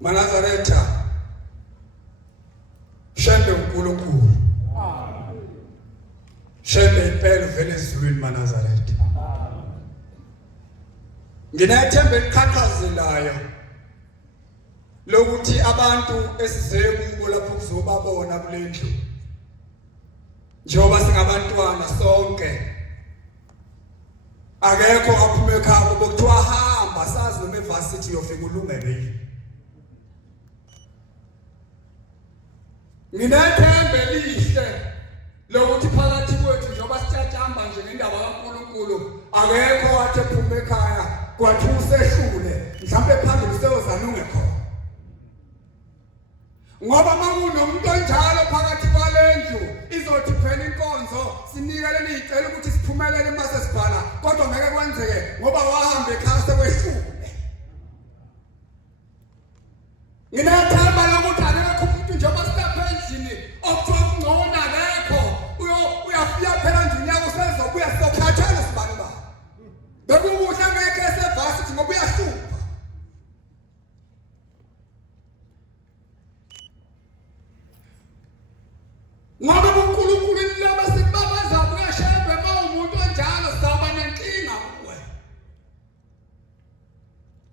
Manazaretha Shembe uNkulunkulu Shembe impela uvele ezulwini Manazaretha nginethemba eliqhaqhazelayo lokuthi abantu esize kubo lapho kuzobabona kulendlu njengoba singabantwana sonke akekho aphume ekhaya bokuthiwa hamba sazi noma evarsity yofika ulungele nginethemba elihle lokuthi phakathi kwethu njengoba sithatshamba nje ngendaba kaNkulunkulu akekho wathi ephume ekhaya kwathi usehlule mhlawumbe phambili seyozana ungekho ngoba makunomuntu onjalo phakathi kwalendlu izothi phela inkonzo sinikelele icela ukuthi siphumelele mase sibhala kodwa ngeke kwenzeke ngoba wahamba ekhaya sekwehlule nginathemba lokuthi akekho umuntu njengoba sitapha endlini okungcono akekho uyafika phela nje unyaka usezobuya sokhathela sibani ba bekubuhle ngeke esevasithi ngoba uyahlupha ngoba uNkulunkulu laba sibabaza kuyashebe mawumuntu onjalo sawuba nenkinga kuwe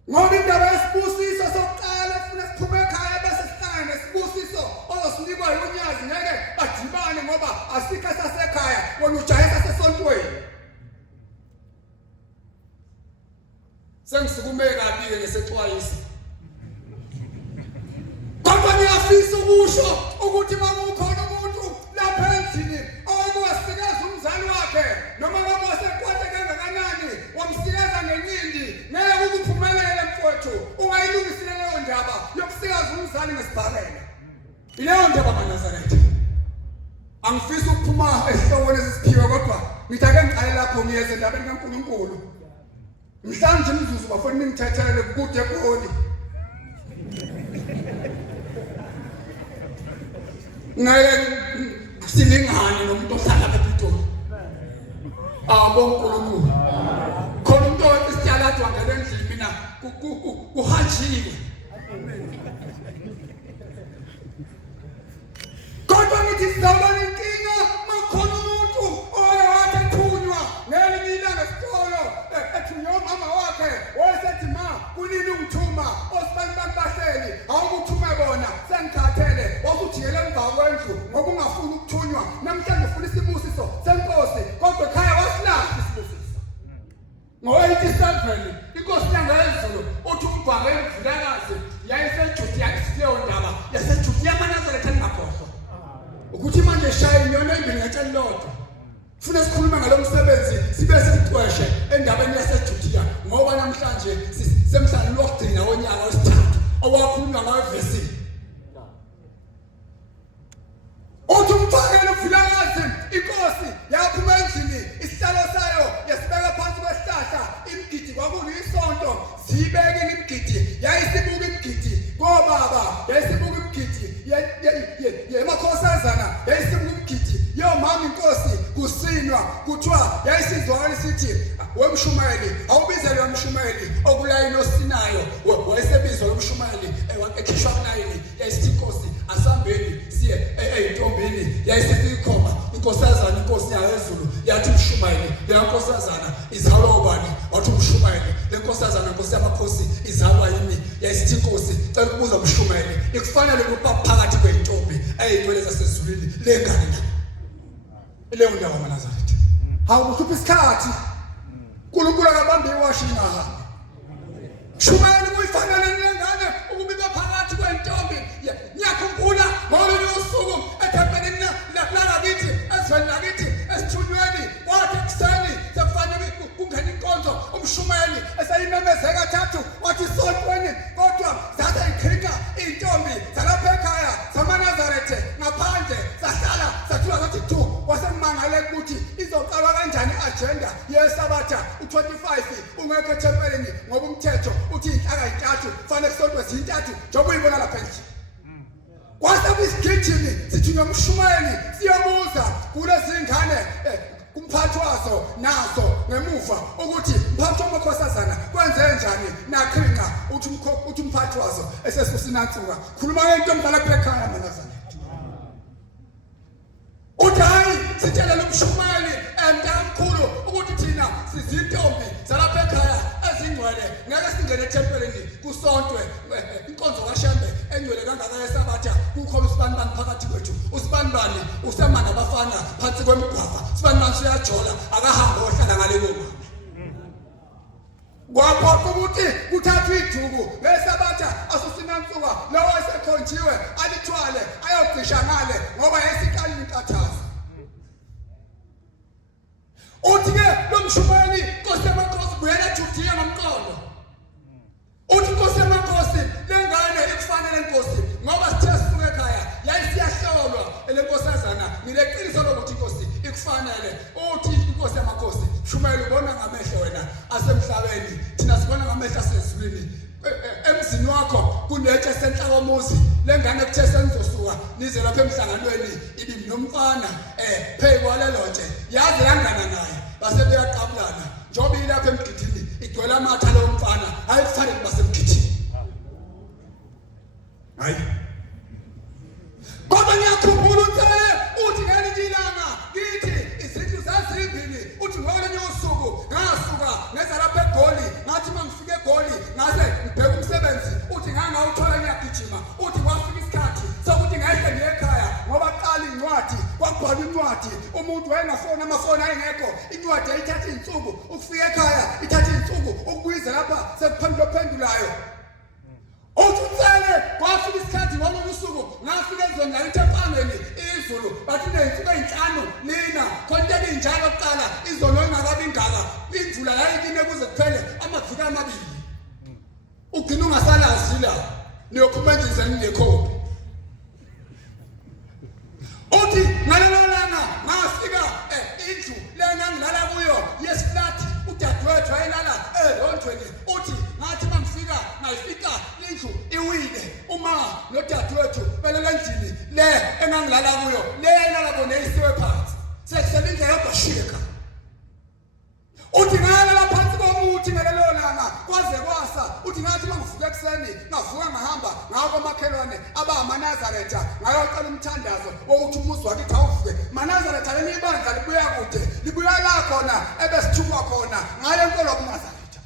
ngoba indaba yesibusiso sokuqala ufuna siphume ekhaya bese sihlangane nesibusiso ozosinikwa uNyazi ngeke badibane ngoba asikho sasekhaya wona ujayisa sesontweni sengisukume kabi ngesexwayisa kodwa ngiyafisa ukusho ukuthi makukhona umuntu lapha endlini owasikaza umzali wakhe noma ngabe wasekwate kangakanani wamsikaza ngenyindi ngeke ukuphumelela mfowethu ungayilungisile leyo ndaba yokusikaza umzali ngesibhalele ileyo ndaba Manazaretha angifisa ukuphuma esihlokweni esiphiwe kodwa ngithake ngiqale lapho ngiyeze endabeni kaNkulunkulu mhlanje imzuzu bafuna ningithethelele kude Goli ngeke silingane nomuntu ohlala ePitoli aboNkulunkulu khona umuntu oyisityalathwa ngelendlini mina kuhanjile kodwa ngithi sizawubona inkinga makhona umuntu owathi ethunywa ngelinye ilanga esikolo ethunywa umama wakhe wayesethi ma kunini ungithuma osibanibanibahleli awukuthume bona sengikhathele wasujikele emva kwendlu ngoba ungafuni ukuthunywa namhlanje ufuna isibusiso senkosi kodwa ekhaya wasilahla isibusiso ngo-87 inkosi yangezulu uthi umbhange emvulakazi yayisejuti yakisileyo ndaba yasejuti yaManazaretha engakhohlwa ukuthi manje shaya inyoni embili ngetsheli lodwa funa sikhuluma ngalo msebenzi sibe sicweshe endabeni yaseJudiya ngoba namhlanje semhlanje lokugcina wonyaka wesithathu owakhuluma ngavesi uthi umfakele ufilakazi inkosi yaphuma endlini isihlalo sayo yasibeka phansi kwesihlahla imgidi kwakuyisonto sibekile imgidi yayisibuka imgidi ngobaba yayisibuka imgidi yemakhosazana yayisibuka imgidi yomama inkosi kusinwa kuthiwa yayisizwakala isithi wemshumayeli awubizelwe wemshumayeli okulayini osinayo wayesebizwa wemshumayeli ekhishwa kunayini yayisithi inkosi asambeni siye eyintombini yayisithi ikhoma inkosazana inkosi yezulu yathi umshumayeli lenkosazana izalwa ubani wathi umshumayeli lenkosazana inkosi yamakhosi izalwa yini yayisithi inkosi cela ukubuza umshumayeli ikufanele ukuba phakathi kweintombi eyinwele zasezulwini lengane na leyo ndaba Manazaretha awuhluphi isikhathi uNkulunkulu akabambe iwashini ahambe shumayeli kuyifanele nengane ukubiba phakathi kweintombi ngiyakhumbula ngolunye usuku ethempelini lakithi esiveni lakithi esithunyweni wathi kuseni sekufanele kungena inkonzo umshumayeli esayimemezeka kathathu wathi sontweni kodwa zatha ikhika intombi zalapha ekhaya zaManazaretha ngaphandle sahlala sathiwa ngathi tu wasemangale ukuthi izoqalwa kanjani agenda yesabatha u25 ungeke ethempelini ngoba umthetho uthi inhlaka intathu fanele kusontwe zintathu njengoba uyibona lapha nje kwasabe isigijini sithunywa umshumayeli siyobuza kulezi ingane kumphathi wazo nazo ngemuva ukuthi mphathi wamakhosazana kwenze njani naqhinqa uthi umphathi wazo esesusinatsuka khuluma ngento omdala ekhaya manazana uthi hayi sitshela lo mshumali emntamkhulu ukuthi thina sizintombi zalapha ekhaya ezingcwele ngeke singene ethempelini kusontwe inkonzo kaShembe engcwele kangaka yesabatha kukho usibanibani phakathi kwethu usibanibani usemana abafana phansi kwemigwava usibanibani siyajola akahamba ohlala ngale kuma kwapho ukuthi kuthathwa iduku lesabatha asusinantsuka lawo esekhonjiwe alithwale ayogcisha ngale ngoba yesiqalile inkathazo uthi ke lo mshumali Nkosi yamakhosi buyela Judiya ngomqondo uthi Nkosi yamakhosi lengane ikufanele Nkosi ngoba sithe sisuke ekhaya yayisiyahlolwa elenkosazana nileqiniso lokuthi Nkosi ikufanele uthi Nkosi yamakhosi Shumayeli ubona ngamehlo wena asemhlabeni thina sibona ngamehlo asezulwini emzini wakho kunetshe senhlaka komuzi lengane kuthe senizosuka nize lapha emhlanganweni ibimi nomfana phezu kwalelotshe yazi yangana naye base beyaqabulana njobe ilapha emgidini igcwele amatha lo mfana hayi kufanele basemgidini hayi kodwa ngiyakhumbula uthi ngelinye ilanga kithi izinto zazimbili uthi ngolunye usuku ngasuka ngeza lapha eGoli ngathi mangifike eGoli ngase ngibheka umsebenzi uthi ngangawuthola ngiyagijima uthi kwafika isikhathi sokuthi ngayihle ngiye ekhaya ngoba qala incwadi kwabhalwa incwadi umuntu wayengafona amafoni ayengekho incwadi ayithatha izinsuku ukufika ekhaya ithatha izinsuku ukubuyiza lapha sekuphendula ophendulayo uthusele kwafika isikhathi ngolunye usuku ngafika ezweni lalitempangeni izulu bathi nezinsuku ezinhlanu nina konke njalo kuqala izolo ingakabi ingaka imvula yayikine kuze kuphele amaviki amabili ugcina ungasalazi la niyokhumenzisa ningekho uthi ngalelo langa ngafika indlu lena ngilala kuyo yesihlathi udadewethu ayelala elontweni uthi ngathi mangifika ngayifika indlu iwile uma nodadewethu belela endlini le engangilala kuyo le ayelala bona isiwe phansi sekusele indlela yobashika uthi ngalala phansi komuthi ngalelo langa kwaze kwasa uthi ngathi mangivuka ekseni ngavuka ngahamba ngako makhelwane abaManazaretha ngayocela umthandazo wokuthi umuzi wakithi awuvuke Manazaretha lenibandla libuya kude libuya la khona ebesithukwa khona ngaye enkolo kuNazaretha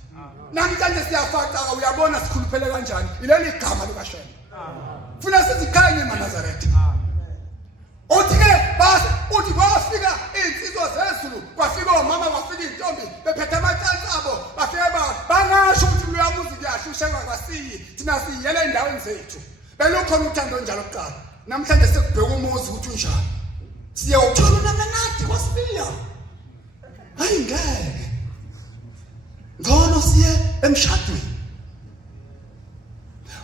namhlanje siyafaca uyabona sikhuluphele kanjani ileli gama likaShembe funa sizikhanye eManazaretha uthi ke base uthi kwafika insizwa zezulu kwafika omama kwafika intombi bephethe amacansi abo bafika bangasho ukuthi luyamuzi kuyashusha kwasiyi thina siyele endaweni zethu belokhona uthando njalo kuqala namhlanje sekubheka umuzi ukuthi unjani siyawuthola namanadi kwaSibiya hayi ngeke ngono siye emshadweni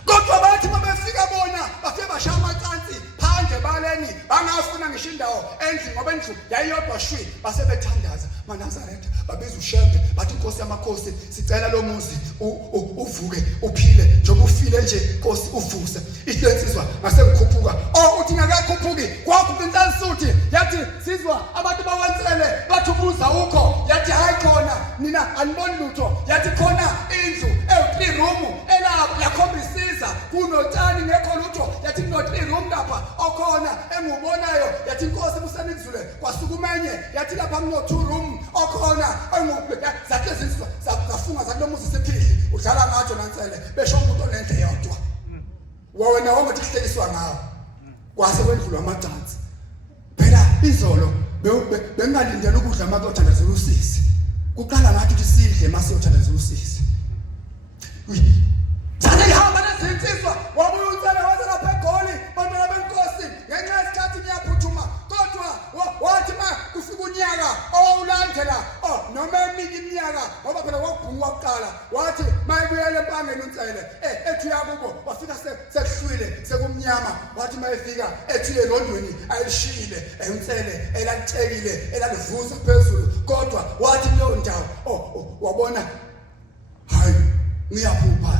kodwa bathi mabefika bona bafike bashaya amacansi phandle baleni bangafuna ngisho indawo endlini ngoba endlu yayiyodwa shwi basebethandaza Manazaretha babiza uShembe bathi Nkosi yamakhosi sicela lo muzi uvuke uphile njengoba ufile nje Nkosi uvuse ihlensizwa ngasengikhuphuka uthi ngakakhuphuki kwakhupha inhlansuthi yathi sizwa abantu bawansele bathi ubuza ukho yathi hayi khona nina aniboni lutho yathi khona indlu e3 room elapho yakhombisiza kunotani ngekho lutho yathi kuno3 room lapha okhona engubonayo yathi Nkosi busenizule kwasukumenye yathi lapha kuno2 room okhona zakhe zizwa zafunga zakulomuzi sephihli udlala ngathi nansele besho umuntu onenhle yodwa wena wonke ihleliswa ngawo kwase kwendlulwa amacansi phela izolo bengalindela ukudla amakothandazela usisi kuqala ngathi ukuthi sidle mase uthandazela usisi sana ihamba nezinsizwa wabuya utsele waze lapha eGoli bantwana benkosi ngenxa yesikhathi ngiyaphuthuma kodwa wathi kufika unyaka owulandela noma eminye iminyaka ngoba phela wakubhunga kuqala wathi mayibuyele empangeni uNtsele ethi yakubo wafika sekuhlwile sekumnyama wathi mayifika ethi elondweni ayishile uNtsele elacekile elalivuza phezulu kodwa wathi leyo ndawo wabona hayi ngiyaphupha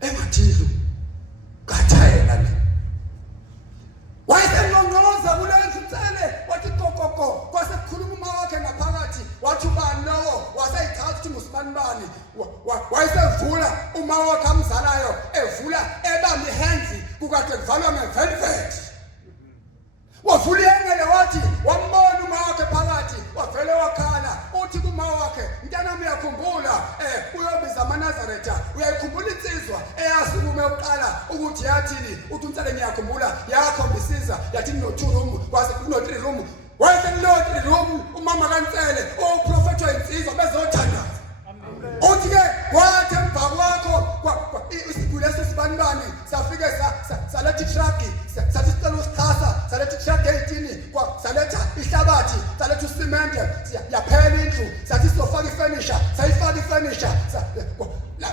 engathidlu kathayela le wayesengongoza kulendlu uNtsele wathi kokoko kwasekukhuluma uma wakhe kukade kuvalwa ngevelvet. Wavula ihengele wathi wambona uma wakhe phakathi wavele wakhala uthi kuma wakhe mntanami uyakhumbula uyobiza amaNazaretha uyayikhumbula insizwa eyasukuma yokuqala ukuthi yathini uthi uNtsele ngiyakhumbula yakhombisiza yathi no 2 room kwase kuno 3 room wayese no 3 room umama kaNtsele oprofetho insizwa bezothandaza. Uthi ke wathi emva kwakho isigule sesibanibani safike saletha truck sathi sicela usichasa saletha truck 18 saletha ihlabathi saletha ucement yaphela indlu sathi sofaka ifurniture sayifaka ifurniture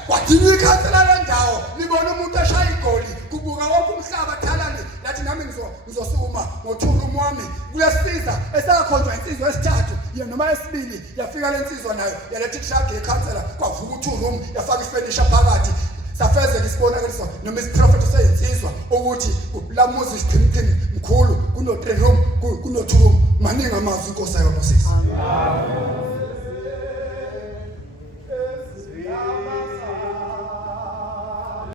kwathi ikhansela la ndawo libona umuntu eshaya igoli kubuka wonke umhlaba thalani lathi nami ngizosuma ngo2 wami kuyasiza esakhonjwa insizwa esithathu yena noma esibili yafika lensizwa nayo yaletha truck yekhansela kwavuka u2 room yafaka ifurniture phakathi safezela isibonakaliso noma isiprofethi seyinsizwa ukuthi la muzi isiqhimqhimi mkhulu kuno 3 room kuno 2 room maningi amazwi inkosi ayobusisa.